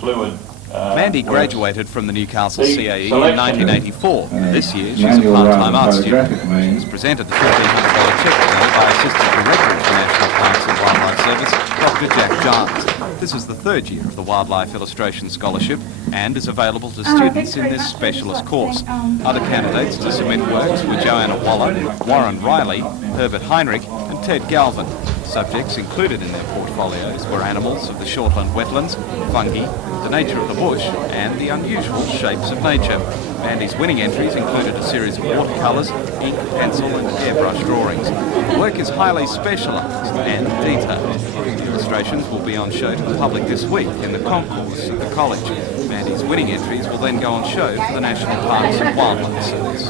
fluid. Mandy graduated from the Newcastle CAE in 1984. This year she's a part-time art student. She was presented the $1,500 cheque today by Assistant Director of the National Parks and Wildlife Service, Dr. Jack Giles. This is the third year of the Wildlife Illustration Scholarship and is available to students in this specialist course. Other candidates to submit works were Joanna Waller, Warren Riley, Herbert Heinrich and Ted Galvin. Subjects included in their portfolios were animals of the shortland wetlands, fungi, the nature of the bush and the unusual shapes of nature. Mandy's winning entries included a series of watercolours, ink, pencil and airbrush drawings. The work is highly specialised and detailed. The illustrations will be on show to the public this week in the concourse at the college. Mandy's winning entries will then go on show for the National Parks and Wildlife Service.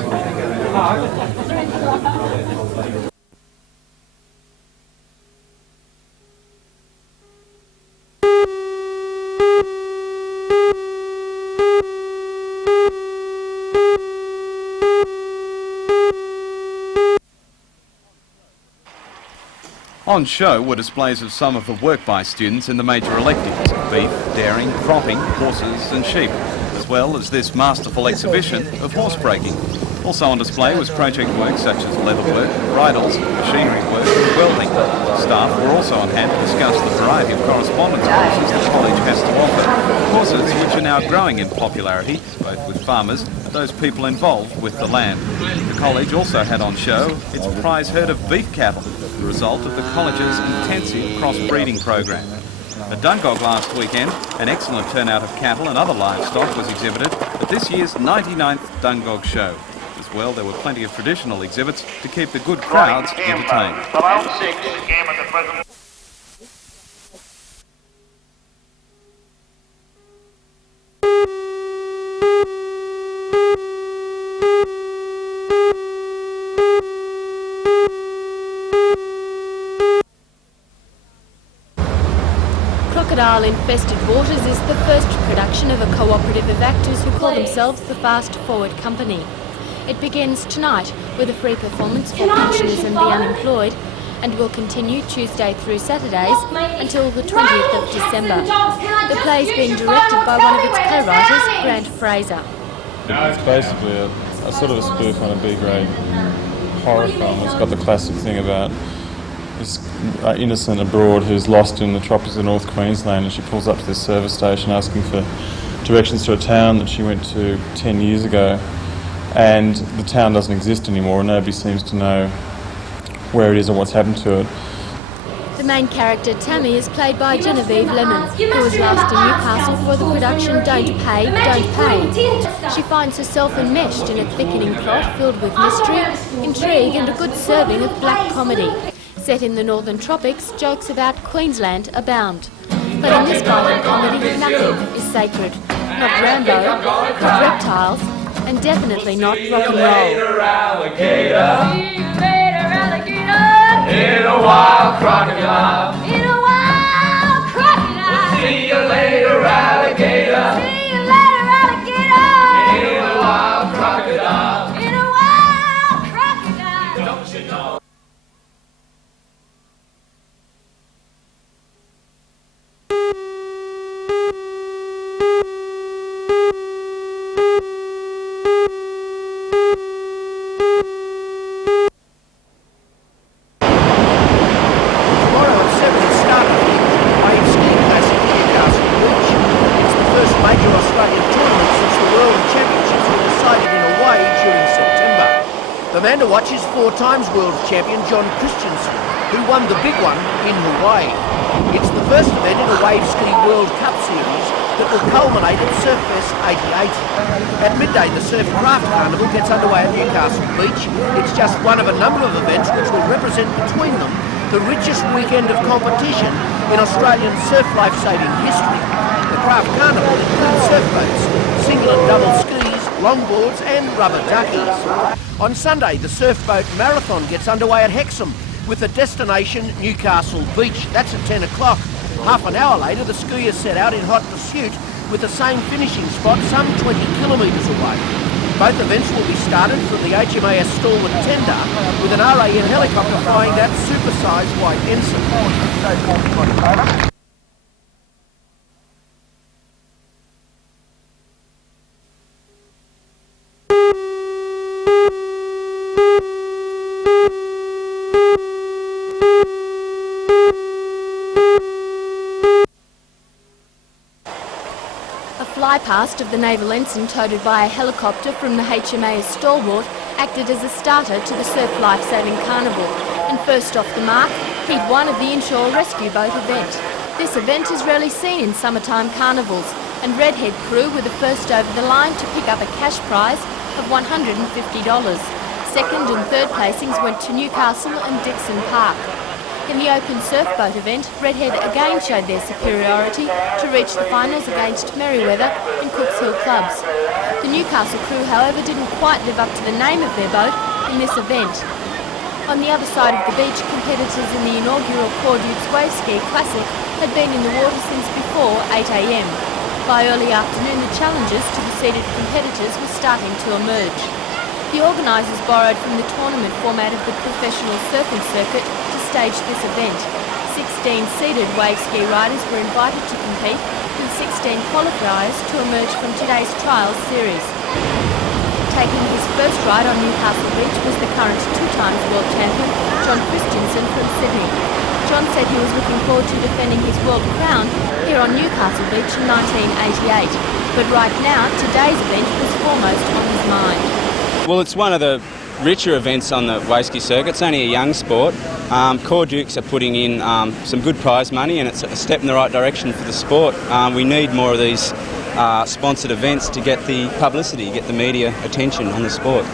On show were displays of some of the work by students in the major electives: beef, dairying, cropping, horses and sheep, as well as this masterful exhibition of horse breaking. Also on display was project work such as leatherwork, bridles, machinery work and welding. Staff were also on hand to discuss the variety of correspondence courses the college has to offer, courses which are now growing in popularity, both with farmers and those people involved with the land. The college also had on show its prize herd of beef cattle, the result of the college's intensive cross-breeding program. At Dungog last weekend, an excellent turnout of cattle and other livestock was exhibited at this year's 99th Dungog show. As well, there were plenty of traditional exhibits to keep the good crowds entertained. Crocodile-infested waters is the first production of a cooperative of actors who call themselves the Fast Forward Company. It begins tonight with a free performance for pensioners and the unemployed and will continue Tuesday through Saturdays until the 20th of December. The play is being directed by one of its co-writers, Grant Fraser. It's basically a sort of a spoof on a B-grade horror film. It's got the classic thing about this innocent abroad who's lost in the tropics of North Queensland, and she pulls up to this service station asking for directions to a town that she went to 10 years ago, and the town doesn't exist anymore and nobody seems to know where it is or what's happened to it. The main character, Tammy, is played by Genevieve Lemon, who was last in Newcastle for the production Don't Pay, Don't Pay. She finds herself enmeshed in a thickening plot filled with mystery, intrigue and a good serving of black comedy. Set in the northern tropics, jokes about Queensland abound. But in this violent comedy, nothing is sacred. Not Rambo, not reptiles, and definitely not rock and roll. See you later, alligator. In a wild crocodile. In a wild crocodile. See you later, alligator. See you later, alligator. In a wild crocodile. In a wild crocodile. Don't you know? The man to watch is 4 times world champion John Christensen, who won the big one in Hawaii. It's the first event in a Wave Ski World Cup series that will culminate at Surfest 88. At midday, the Surf Craft Carnival gets underway at Newcastle Beach. It's just one of a number of events which will represent between them the richest weekend of competition in Australian surf life-saving history. The Craft Carnival includes surf boats, single and double skis, longboards and rubber duckies. On Sunday, the Surf Boat Marathon gets underway at Hexham with the destination Newcastle Beach. That's at 10 o'clock. Half an hour later, the skiers set out in hot pursuit with the same finishing spot some 20 kilometres away. Both events will be started from the HMAS Stalwart tender with an RAN helicopter flying that super-sized white ensign. flypast of the naval ensign toted by a helicopter from the HMAS Stalwart acted as a starter to the Surf Lifesaving Carnival, and first off the mark, he'd one of the inshore rescue boat event. This event is rarely seen in summertime carnivals, and Redhead crew were the first over the line to pick up a cash prize of $150. Second and third placings went to Newcastle and Dixon Park. In the open surf boat event, Redhead again showed their superiority to reach the finals against Merriweather and Cooks Hill clubs. The Newcastle crew, however, didn't quite live up to the name of their boat in this event. On the other side of the beach, competitors in the inaugural Cordukes Wave Ski Classic had been in the water since before 8 a.m. By early afternoon, the challenges to the seeded competitors were starting to emerge. The organisers borrowed from the tournament format of the professional surfing circuit to stage this event. 16 seeded wave ski riders were invited to compete, with 16 qualifiers to emerge from today's trials series. Taking his first ride on Newcastle Beach was the current 2-time world champion, John Christensen from Sydney. John said he was looking forward to defending his world crown here on Newcastle Beach in 1988. But right now, today's event was foremost on his mind. Well, it's one of the richer events on the wave ski circuit. It's only a young sport. Cordukes are putting in some good prize money, and it's a step in the right direction for the sport. We need more of these sponsored events to get the publicity, get the media attention on the sport.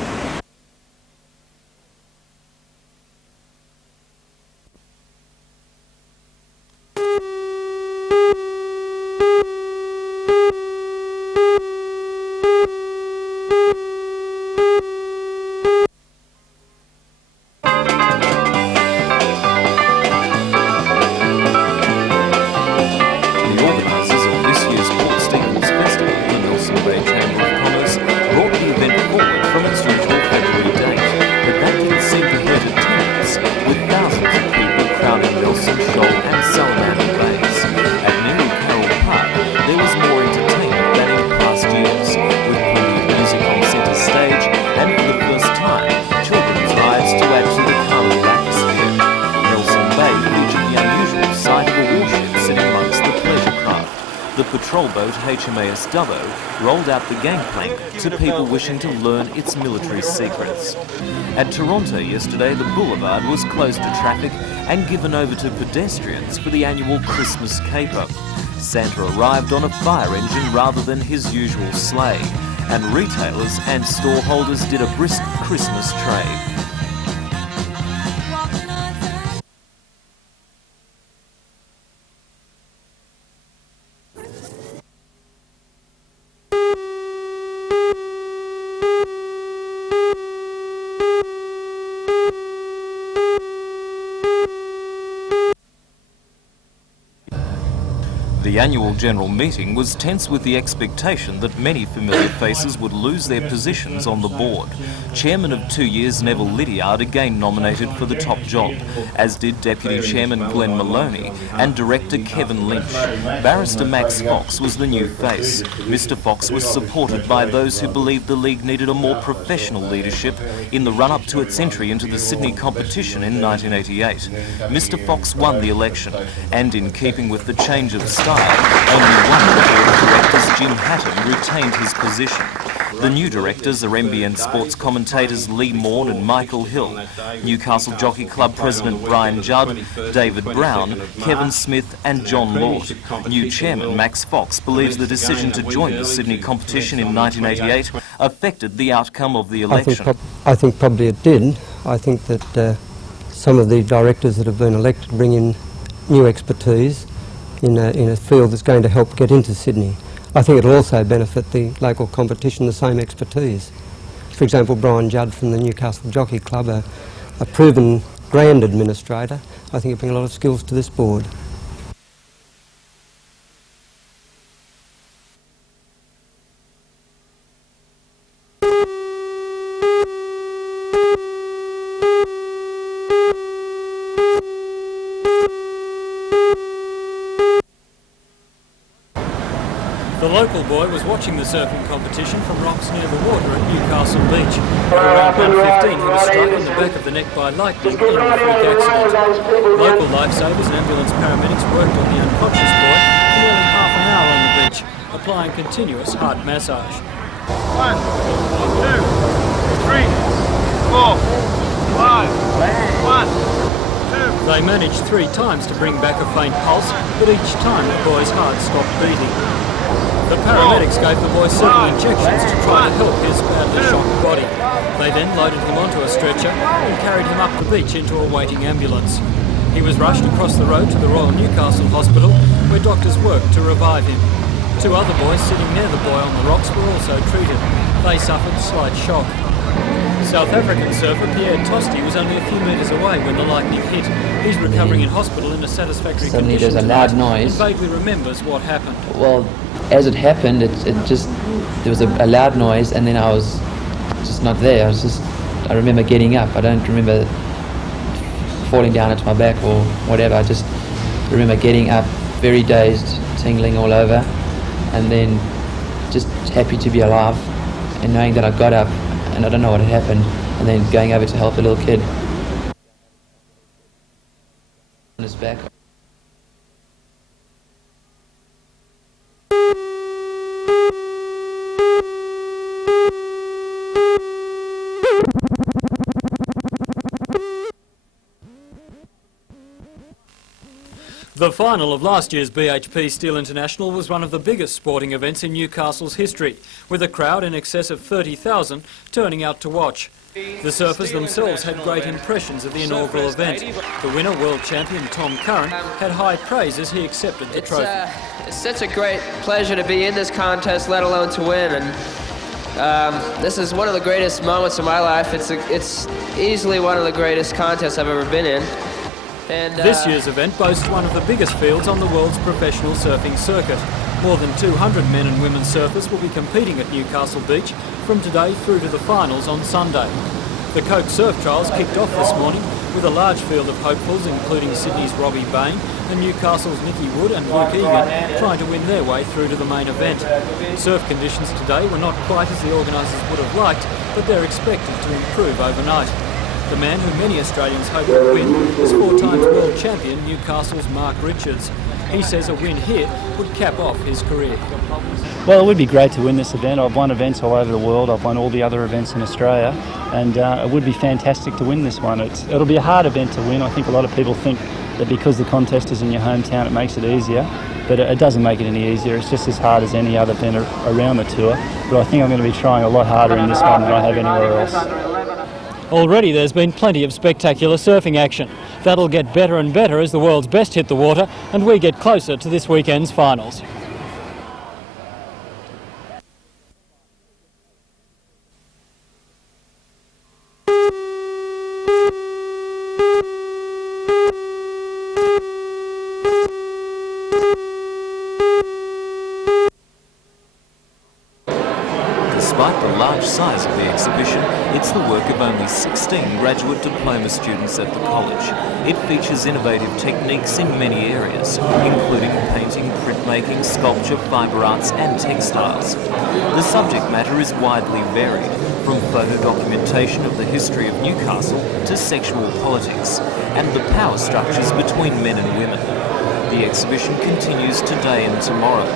Patrol boat HMAS rolled out the gangplank to people wishing to learn its military secrets. At Toronto yesterday, the boulevard was closed to traffic and given over to pedestrians for the annual Christmas caper. Santa arrived on a fire engine rather than his usual sleigh, and retailers and store holders did a brisk Christmas trade. The annual general meeting was tense with the expectation that many familiar faces would lose their positions on the board. Chairman of 2 years Neville Lydiard again nominated for the top job, as did Deputy Chairman Glenn Maloney and Director Kevin Lynch. Barrister Max Fox was the new face. Mr Fox was supported by those who believed the league needed a more professional leadership in the run-up to its entry into the Sydney competition in 1988. Mr Fox won the election, and in keeping with the change of style, only one of the board of directors, Jim Hatton, retained his position. The new directors are NBN sports commentators Lee Morn and Michael Hill, Newcastle Jockey Club President Brian Judd, David Brown, Kevin Smith and John Lort. New chairman Max Fox believes the decision to join the Sydney competition in 1988 affected the outcome of the election. I think probably it did. I think that some of the directors that have been elected bring in new expertise in a field that's going to help get into Sydney. I think it'll also benefit the local competition, the same expertise. For example, Brian Judd from the Newcastle Jockey Club, a proven grand administrator, I think he'll bring a lot of skills to this board. The local boy was watching the surfing competition from rocks near the water at Newcastle Beach. At around 1:15 he was struck in the back of the neck by lightning in a freak accident. Local lifesavers and ambulance paramedics worked on the unconscious boy for nearly half an hour on the beach. applying continuous heart massage. 1, 2, 3, 4, 5, 1, 2. They managed 3 times to bring back a faint pulse, but each time the boy's heart stopped beating. The paramedics gave the boy several injections to try to help his badly shocked body. They then loaded him onto a stretcher and carried him up the beach into a waiting ambulance. He was rushed across the road to the Royal Newcastle Hospital, where doctors worked to revive him. 2 other boys sitting near the boy on the rocks were also treated. They suffered slight shock. South African surfer Pierre Tosti was only a few metres away when the lightning hit. He's recovering in hospital in a satisfactory Suddenly condition there's a loud noise. and vaguely remembers what happened. Well, as it happened, there was a loud noise, and then I was just not there. I remember getting up. I don't remember falling down onto my back or whatever. I just remember getting up, very dazed, tingling all over, and then just happy to be alive, and knowing that I got up, and I don't know what had happened, and then going over to help the little kid on his back. The final of last year's BHP Steel International was one of the biggest sporting events in Newcastle's history, with a crowd in excess of 30,000 turning out to watch. The surfers themselves had great impressions of the inaugural event. The winner, world champion Tom Curran, had high praise as he accepted the trophy. It's such a great pleasure to be in this contest, let alone to win. And this is one of the greatest moments of my life. It's easily one of the greatest contests I've ever been in. And, this year's event boasts one of the biggest fields on the world's professional surfing circuit. More than 200 men and women surfers will be competing at Newcastle Beach from today through to the finals on Sunday. The Coke Surf Trials kicked off this morning with a large field of hopefuls, including Sydney's Robbie Bain and Newcastle's Nicky Wood and Luke Egan, trying to win their way through to the main event. Surf conditions today were not quite as the organisers would have liked, but they're expected to improve overnight. The man who many Australians hope will win is 4 times world champion Newcastle's Mark Richards. He says a win here would cap off his career. Well, it would be great to win this event. I've won events all over the world. I've won all the other events in Australia, and it would be fantastic to win this one. It'll be a hard event to win. I think a lot of people think that because the contest is in your hometown, it makes it easier, but it doesn't make it any easier. It's just as hard as any other event around the tour. But I think I'm going to be trying a lot harder in this one than I have anywhere else. Already there's been plenty of spectacular surfing action. That'll get better and better as the world's best hit the water and we get closer to this weekend's finals. Despite the large size of the exhibition, it's the work of only 16 graduate diploma students at the college. It features innovative techniques in many areas, including painting, printmaking, sculpture, fibre arts and textiles. The subject matter is widely varied, from photo documentation of the history of Newcastle to sexual politics, and the power structures between men and women. The exhibition continues today and tomorrow.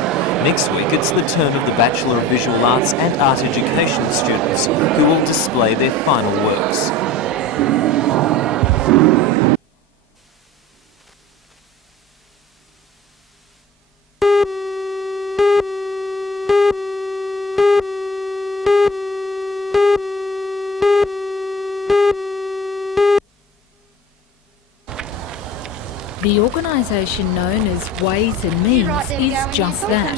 Next week, it's the turn of the Bachelor of Visual Arts and Art Education students, who will display their final works. The organisation known as Ways and Means is just that,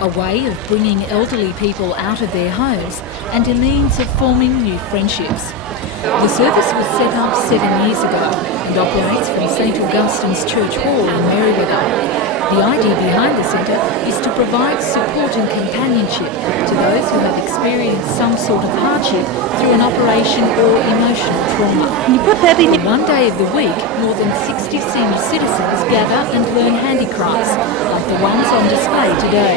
a way of bringing elderly people out of their homes and a means of forming new friendships. The service was set up 7 years ago and operates from St Augustine's Church Hall in Merewether. The idea behind the centre is to provide support and companionship to those who have experienced some sort of hardship through an operation or emotional trauma. On one day of the week, more than 60 senior citizens gather and learn handicrafts, like the ones on display today.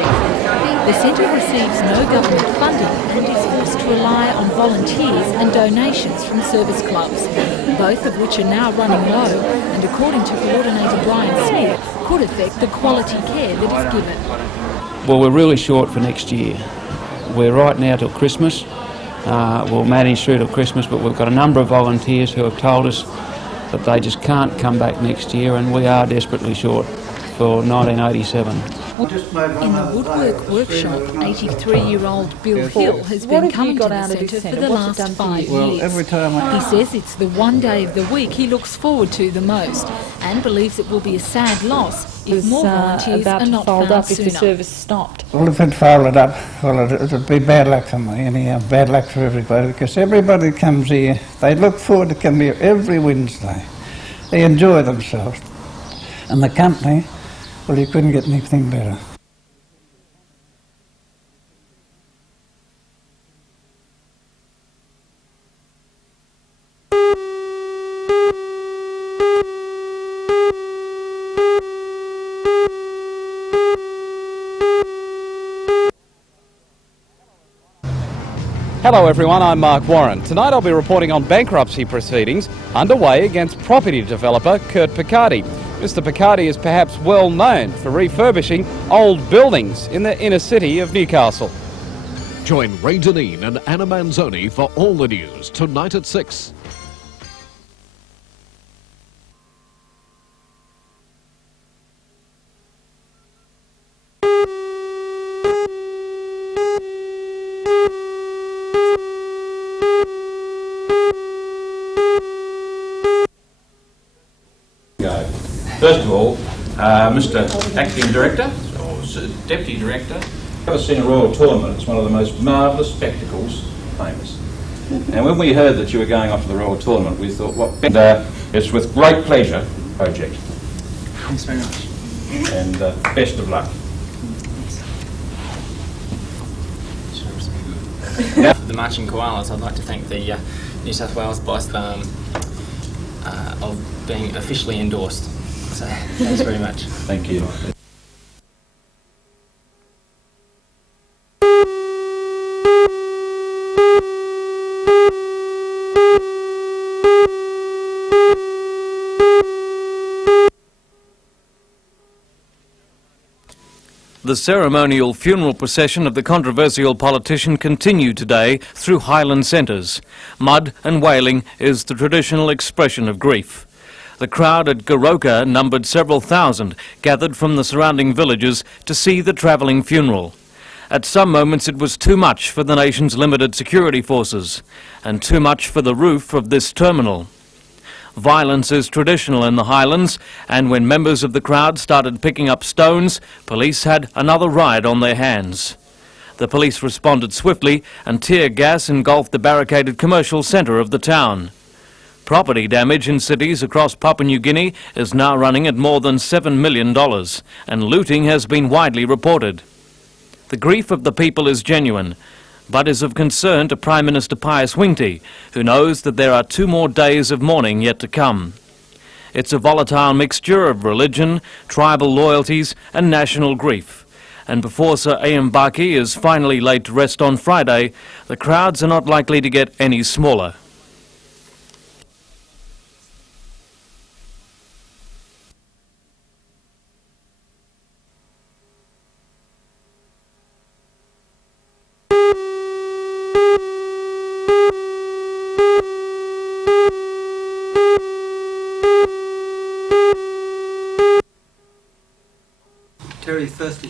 The centre receives no government funding and is forced to rely on volunteers and donations from service clubs, both of which are now running low and, according to coordinator Brian Smith, could affect the quality care that is given. Well, we're really short for next year. We're right now till Christmas. We'll manage through till Christmas, but we've got a number of volunteers who have told us that they just can't come back next year, and we are desperately short for 1987. In the woodwork workshop, 83-year-old Bill Hill has been coming to the centre for the last 5 years. He says it's the one day of the week he looks forward to the most, and believes it will be a sad loss if more volunteers are not found sooner. If the service stopped. Well, if it folded up, well, it'd be bad luck for me, anyhow, bad luck for everybody, because everybody comes here, they look forward to come here every Wednesday. They enjoy themselves. And the company, well, you couldn't get anything better. Hello everyone, I'm Mark Warren. Tonight I'll be reporting on bankruptcy proceedings underway against property developer Kurt Picardi. Mr Picardi is perhaps well known for refurbishing old buildings in the inner city of Newcastle. Join Ray Deneen and Anna Manzoni for all the news tonight at 6. First of all, Mr Acting Director, or Deputy Director, I've ever seen a royal tournament. It's one of the most marvellous spectacles famous. And when we heard that you were going off to the royal tournament, we thought, what better? It's with great pleasure, project. Thanks very much. And best of luck. For the Marching Koalas, I'd like to thank the New South Wales Boss of being officially endorsed. So, thanks very much. Thank you. The ceremonial funeral procession of the controversial politician continued today through Highland centres. Mud and wailing is the traditional expression of grief. The crowd at Goroka numbered several thousand, gathered from the surrounding villages to see the travelling funeral. At some moments it was too much for the nation's limited security forces, and too much for the roof of this terminal. Violence is traditional in the Highlands, and when members of the crowd started picking up stones, police had another riot on their hands. The police responded swiftly, and tear gas engulfed the barricaded commercial centre of the town. Property damage in cities across Papua New Guinea is now running at more than $7 million, and looting has been widely reported. The grief of the people is genuine, but is of concern to Prime Minister Pius Wingti, who knows that there are 2 more days of mourning yet to come. It's a volatile mixture of religion, tribal loyalties and national grief. And before Sir Ian Baki is finally laid to rest on Friday, the crowds are not likely to get any smaller.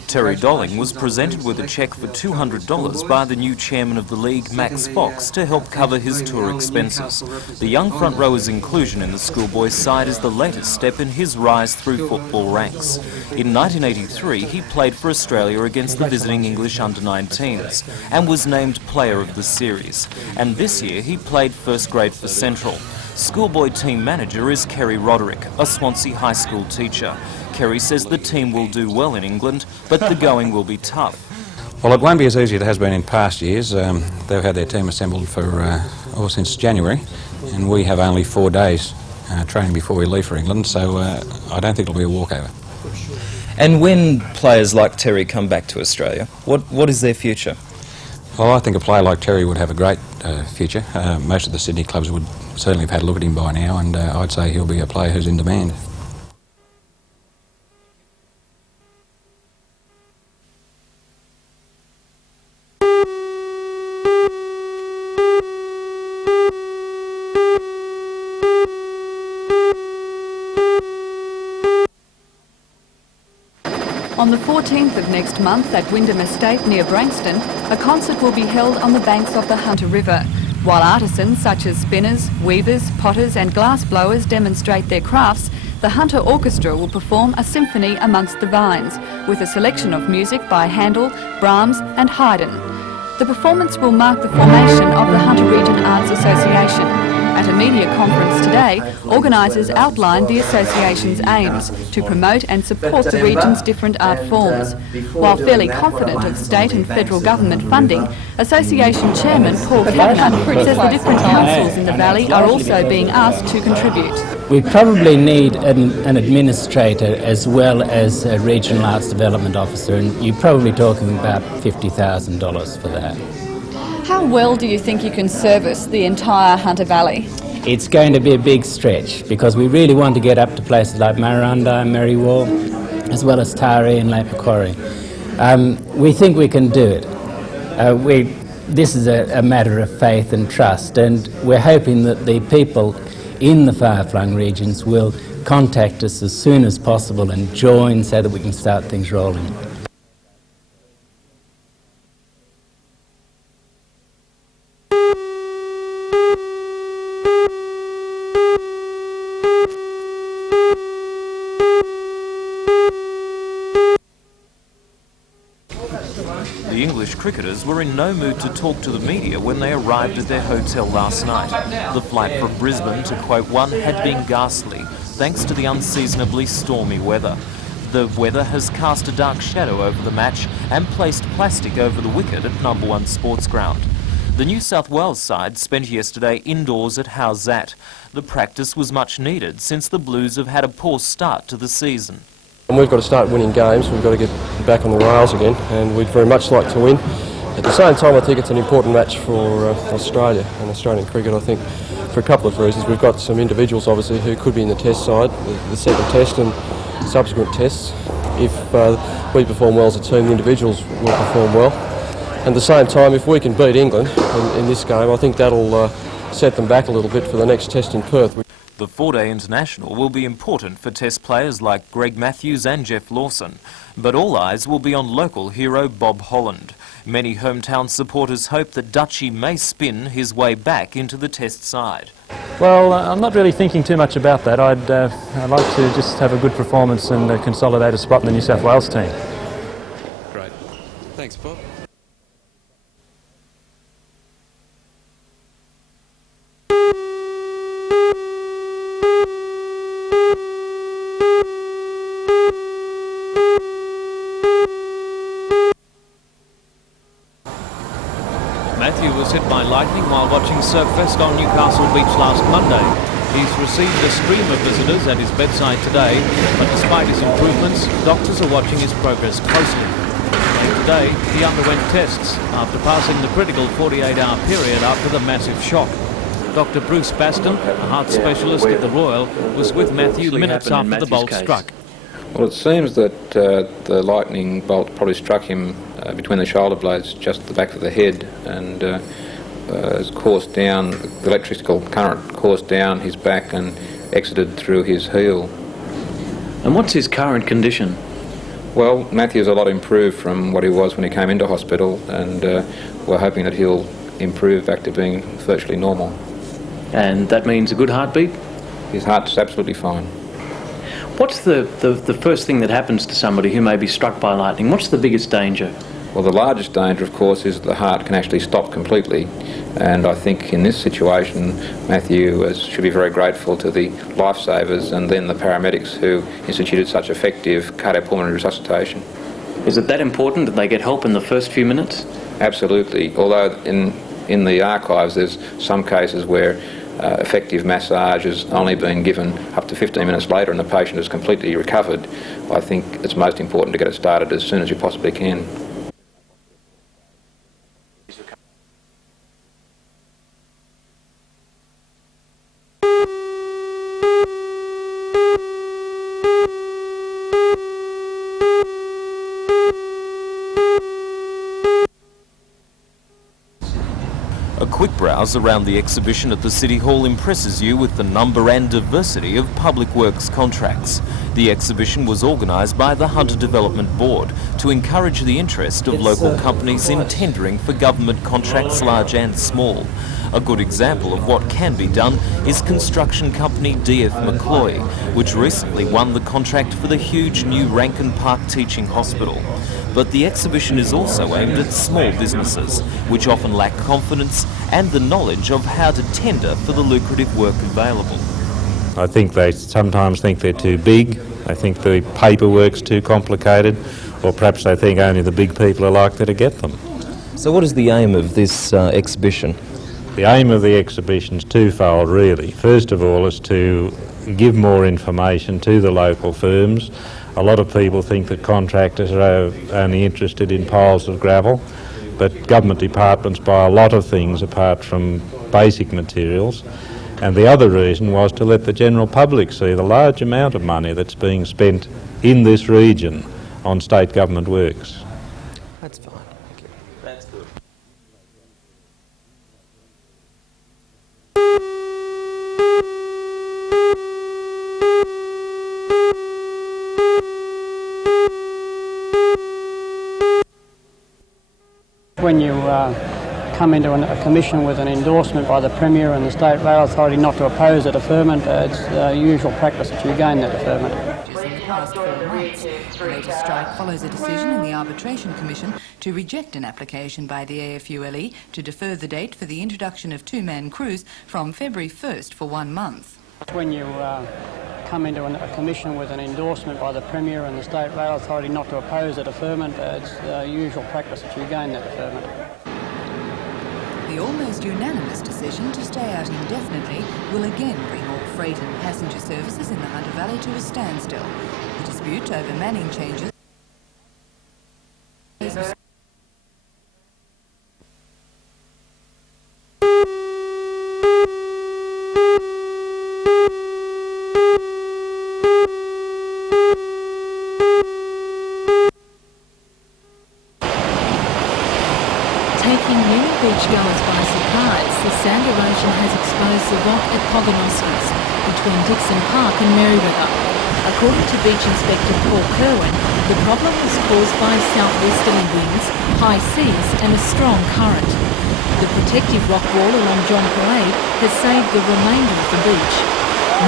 Terry Dolling was presented with a cheque for $200 by the new chairman of the league, Max Fox, to help cover his tour expenses. The young front rower's inclusion in the schoolboys side is the latest step in his rise through football ranks. In 1983, he played for Australia against the visiting English under-19s and was named player of the series. And this year, he played first grade for Central. Schoolboy team manager is Kerry Roderick, a Swansea high school teacher. Kerry says the team will do well in England, but the going will be tough. Well, it won't be as easy as it has been in past years. They've had their team assembled for since January, and we have only 4 days training before we leave for England, so I don't think it'll be a walkover. And when players like Terry come back to Australia, what is their future? Well, I think a player like Terry would have a great future. Most of the Sydney clubs would certainly have had a look at him by now, and I'd say he'll be a player who's in demand. On the 14th of next month at Wyndham Estate near Branxton, a concert will be held on the banks of the Hunter River, while artisans such as spinners, weavers, potters and glass blowers demonstrate their crafts. The Hunter Orchestra will perform a symphony amongst the vines, with a selection of music by Handel, Brahms and Haydn. The performance will mark the formation of the Hunter Region Arts Association. At a media conference today, organisers outlined the association's aims to promote and support the region's different art forms. While fairly confident of state and federal government funding, Association Chairman Paul Kavanagh says the different councils in the Valley are also being asked to contribute. We probably need an administrator as well as a regional arts development officer, and you're probably talking about $50,000 for that. How well do you think you can service the entire Hunter Valley? It's going to be a big stretch because we really want to get up to places like Marrunda and Merriwall, as well as Taree and Lake Macquarie. We think we can do it. This is a matter of faith and trust, and we're hoping that the people in the far-flung regions will contact us as soon as possible and join so that we can start things rolling. The English cricketers were in no mood to talk to the media when they arrived at their hotel last night. The flight from Brisbane, to quote one, had been ghastly, thanks to the unseasonably stormy weather. The weather has cast a dark shadow over the match and placed plastic over the wicket at number 1 sports ground. The New South Wales side spent yesterday indoors at Howzat. The practice was much needed since the Blues have had a poor start to the season. And we've got to start winning games, we've got to get back on the rails again, and we'd very much like to win. At the same time, I think it's an important match for Australia and Australian cricket, I think, for a couple of reasons. We've got some individuals, obviously, who could be in the test side, the second test and subsequent tests. If we perform well as a team, the individuals will perform well. And at the same time, if we can beat England in this game, I think that'll set them back a little bit for the next test in Perth. The 4-day international will be important for test players like Greg Matthews and Jeff Lawson, but all eyes will be on local hero Bob Holland. Many hometown supporters hope that Dutchie may spin his way back into the test side. Well, I'm not really thinking too much about that. I'd like to just have a good performance and consolidate a spot in the New South Wales team. Great. Thanks, Bob. Matthew was hit by lightning while watching Surfest on Newcastle Beach last Monday. He's received a stream of visitors at his bedside today, but despite his improvements, doctors are watching his progress closely. And today, he underwent tests after passing the critical 48-hour period after the massive shock. Dr. Bruce Baston, a heart specialist at the Royal, was with Matthew minutes after the bolt struck. Well, it seems that the lightning bolt probably struck him between the shoulder blades, just at the back of the head, and has coursed down, the electrical current coursed down his back and exited through his heel. And what's his current condition? Well, Matthew's a lot improved from what he was when he came into hospital, and we're hoping that he'll improve back to being virtually normal. And that means a good heartbeat? His heart's absolutely fine. What's the first thing that happens to somebody who may be struck by lightning? What's the biggest danger? Well, the largest danger, of course, is that the heart can actually stop completely. And I think in this situation, Matthew should be very grateful to the lifesavers and then the paramedics who instituted such effective cardiopulmonary resuscitation. Is it that important that they get help in the first few minutes? Absolutely. Although in the archives there's some cases where effective massage has only been given up to 15 minutes later and the patient has completely recovered. I think it's most important to get it started as soon as you possibly can. A quick quick browse around the exhibition at the City Hall impresses you with the number and diversity of public works contracts. The exhibition was organised by the Hunter Development Board to encourage the interest of local companies in tendering for government contracts large and small. A good example of what can be done is construction company DF McCloy, which recently won the contract for the huge new Rankin Park Teaching Hospital. But the exhibition is also aimed at small businesses, which often lack confidence and the knowledge of how to tender for the lucrative work available. I think they sometimes think they're too big, they think the paperwork's too complicated, or perhaps they think only the big people are likely to get them. So what is the aim of this exhibition? The aim of the exhibition is twofold, really. First of all is to give more information to the local firms. A lot of people think that contractors are only interested in piles of gravel, but government departments buy a lot of things apart from basic materials. And the other reason was to let the general public see the large amount of money that's being spent in this region on state government works. That's fine. Thank you. That's good. When you come into a commission with an endorsement by the Premier and the State Rail Authority not to oppose a deferment, it's usual practice that you gain that deferment. In the past 4 months, the latest strike follows a decision in the Arbitration Commission to reject an application by the AFULE to defer the date for the introduction of two-man crews from February 1st for 1 month. When you come into a commission with an endorsement by the Premier and the State Rail Authority not to oppose a deferment, it's usual practice that you gain that deferment. The almost unanimous decision to stay out indefinitely will again bring all freight and passenger services in the Hunter Valley to a standstill. The dispute over manning changes Taking many beachgoers by surprise, the sand erosion has exposed the rock at Pogonoskis between Dixon Park and Merriweather. According to Beach Inspector Paul Kerwin, the problem was caused by southwesterly winds, high seas and a strong current. The protective rock wall along John Parade has saved the remainder of the beach.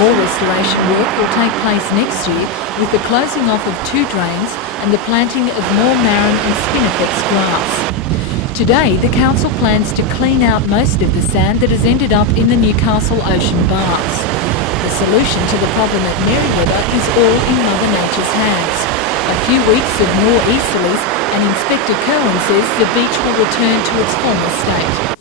More restoration work will take place next year with the closing off of 2 drains and the planting of more marron and spinifex grass. Today, the council plans to clean out most of the sand that has ended up in the Newcastle Ocean Baths. The solution to the problem at Merriweather is all in Mother Nature's hands. A few weeks of more easterlies and Inspector Kerwin says the beach will return to its former state.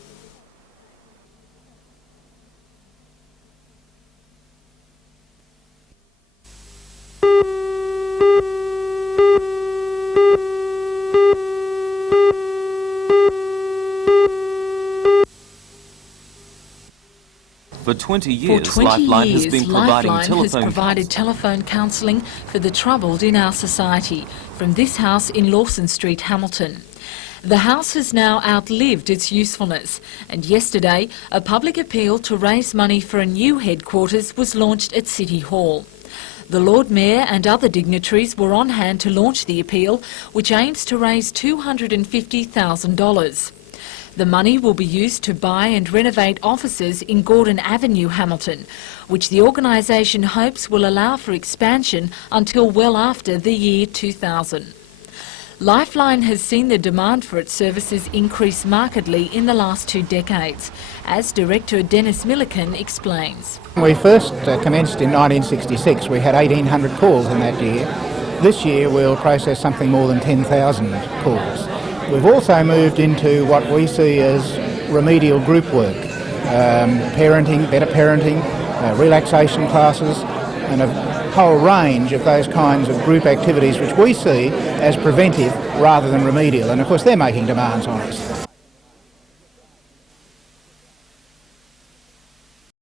For 20 years, Lifeline has been providing telephone counselling for the troubled in our society from this house in Lawson Street, Hamilton. The house has now outlived its usefulness, and yesterday a public appeal to raise money for a new headquarters was launched at City Hall. The Lord Mayor and other dignitaries were on hand to launch the appeal, which aims to raise $250,000. The money will be used to buy and renovate offices in Gordon Avenue, Hamilton, which the organisation hopes will allow for expansion until well after the year 2000. Lifeline has seen the demand for its services increase markedly in the last 2 decades, as Director Dennis Milliken explains. When we first commenced in 1966, we had 1,800 calls in that year. This year we'll process something more than 10,000 calls. We've also moved into what we see as remedial group work, parenting, better parenting, relaxation classes, and a whole range of those kinds of group activities which we see as preventive rather than remedial. And of course they're making demands on us.